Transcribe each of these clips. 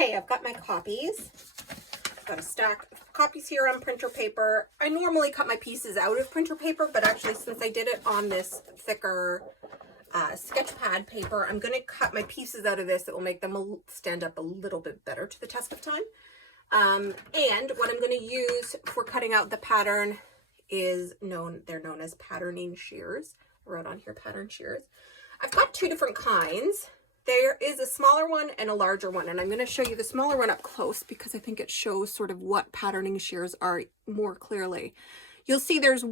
Okay, I've got my copies. I've got a stack of copies here on printer paper. I normally cut my pieces out of printer paper, but actually since I did it on this thicker sketch pad paper, I'm going to cut my pieces out of this that will make them stand up a little bit better to the test of time. And what I'm going to use for cutting out the pattern is they're known as patterning shears. I wrote on here pattern shears. I've got two different kinds. There is a smaller one and a larger one, and I'm going to show you the smaller one up close because I think it shows sort of what patterning shears are more clearly. You'll see there's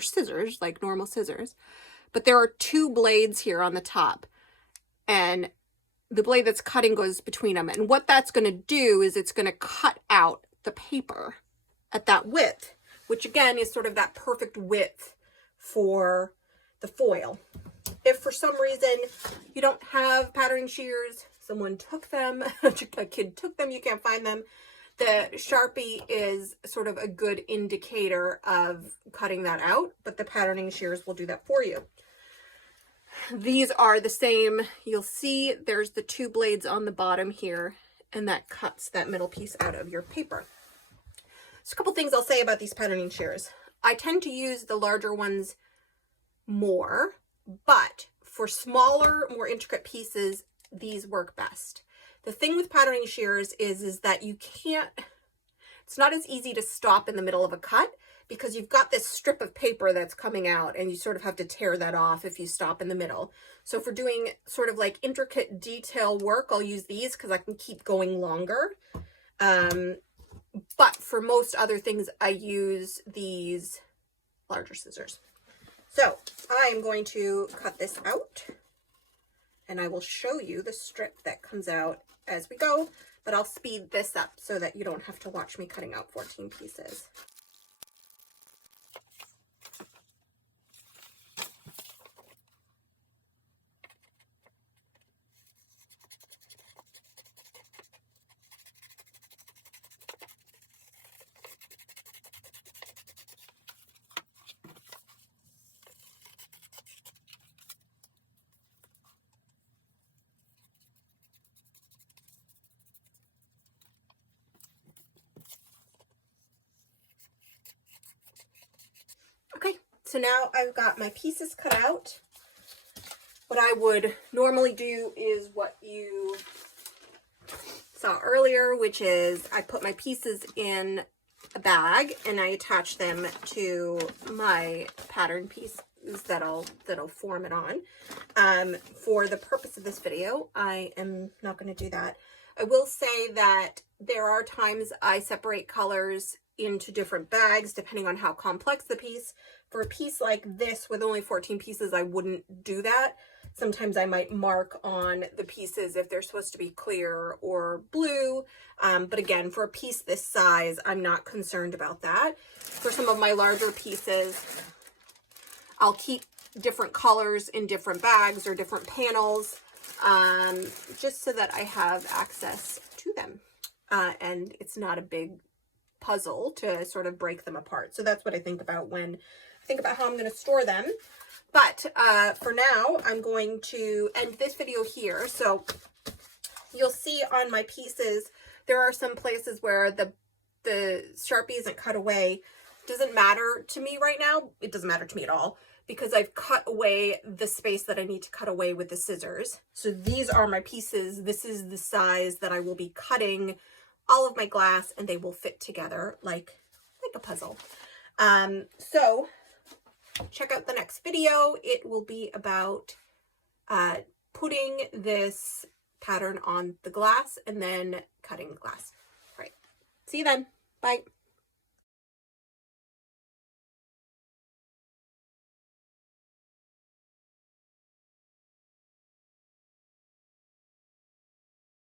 scissors, like normal scissors, but there are two blades here on the top, and the blade that's cutting goes between them. And what that's going to do is it's going to cut out the paper at that width, which again is sort of that perfect width for the foil. If for some reason you don't have patterning shears, someone took them, a kid took them, you can't find them, the Sharpie is sort of a good indicator of cutting that out, but the patterning shears will do that for you. These are the same. You'll see there's the two blades on the bottom here, and that cuts that middle piece out of your paper. So a couple things I'll say about these patterning shears. I tend to use the larger ones more, but for smaller, more intricate pieces, these work best. The thing with patterning shears is that it's not as easy to stop in the middle of a cut because you've got this strip of paper that's coming out and you sort of have to tear that off if you stop in the middle. So for doing sort of like intricate detail work, I'll use these because I can keep going longer. But for most other things, I use these larger scissors. So I am going to cut this out and I will show you the strip that comes out as we go, but I'll speed this up so that you don't have to watch me cutting out 14 pieces. Okay, so now I've got my pieces cut out. What I would normally do is what you saw earlier, which is I put my pieces in a bag and I attach them to my pattern pieces that'll form it on. For the purpose of this video, I am not going to do that. I will say that there are times I separate colors into different bags depending on how complex the piece. For a piece like this with only 14 pieces, I wouldn't do that. Sometimes I might mark on the pieces if they're supposed to be clear or blue. But again, for a piece this size, I'm not concerned about that. For some of my larger pieces, I'll keep different colors in different bags or different panels, just so that I have access to them. And it's not a big puzzle to sort of break them apart. So that's what I think about when I think about how I'm going to store them. But for now, I'm going to end this video here. So you'll see on my pieces, there are some places where the Sharpie isn't cut away. Doesn't matter to me right now. It doesn't matter to me at all because I've cut away the space that I need to cut away with the scissors. So these are my pieces. This is the size that I will be cutting all of my glass, and they will fit together like a puzzle. So check out the next video. It will be about putting this pattern on the glass and then cutting the glass. All right. See you then. Bye.